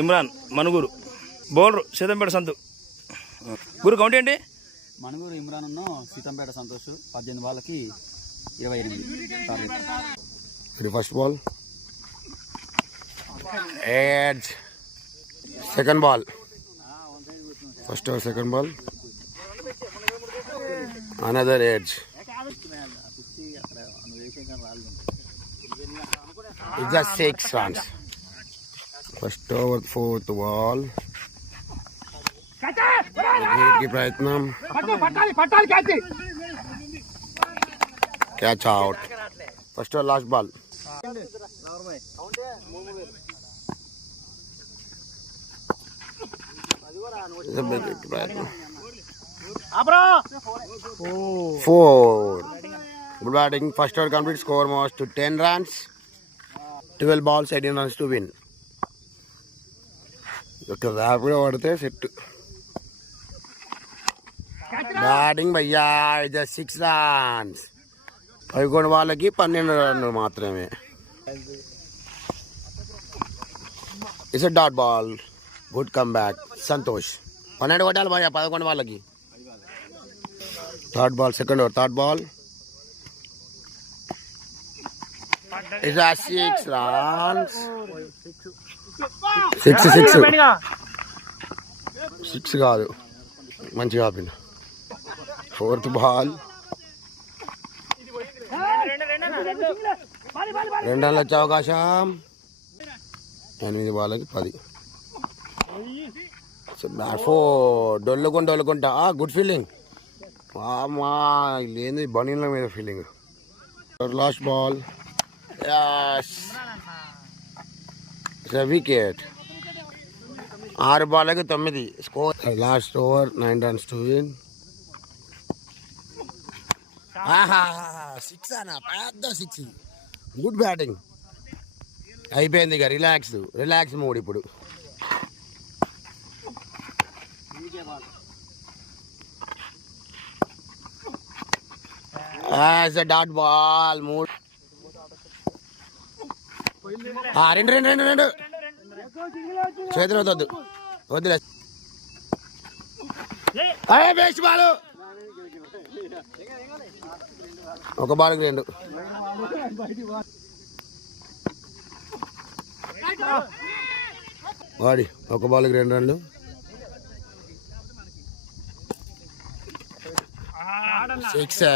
ఇమ్రాన్ మనుగురు బౌలర్ సీతంపేట సంతు. గురు కౌంట్ ఏంటి? మనుగురు ఇమ్రాన్ సీతంపేట సంతోష్ 18 బాల్కి 28. First ball edge, second ball, first or second ball, another edge. It's just 6 runs. First over, fourth ball. Ki prayatnam, catch out. First or last ball. Four. Good batting. First over complete. Score was to 10 runs. 12 balls, 18 runs to win. Okay, rapid over there. Set. Batting భయ్యా just 6 runs. 11 వాళ్ళకి 12 రన్లు మాత్రమే. It's a dot ball. Good comeback. Santosh. 12 కొట్టాలి భయ్యా 11 వాళ్ళకి. Third ball, second over. Third ball. It's a 6 runs. 6 కాదు మంచిగా ఆపిన. Fourth ball. 2 రన్లు వచ్చే అవకాశం. 8 బాల్కి 10. డొల్లుకుంటా గుడ్ ఫీలింగ్. మా లేని బనీల మీద feeling. Last ball wicket. 6 Balki 9 score. Last over 9 runs to win. 6 అన్న పెద్ద 6. Good batting. అయిపోయింది ఇక రిలాక్స్ మూడ్ ఇప్పుడు. Dot ball 3. 2 చేతిలో వద్దులే. Best ball. 1 బాల్కి 2. వాడి 1 బాల్కి 2 రన్లు. 6.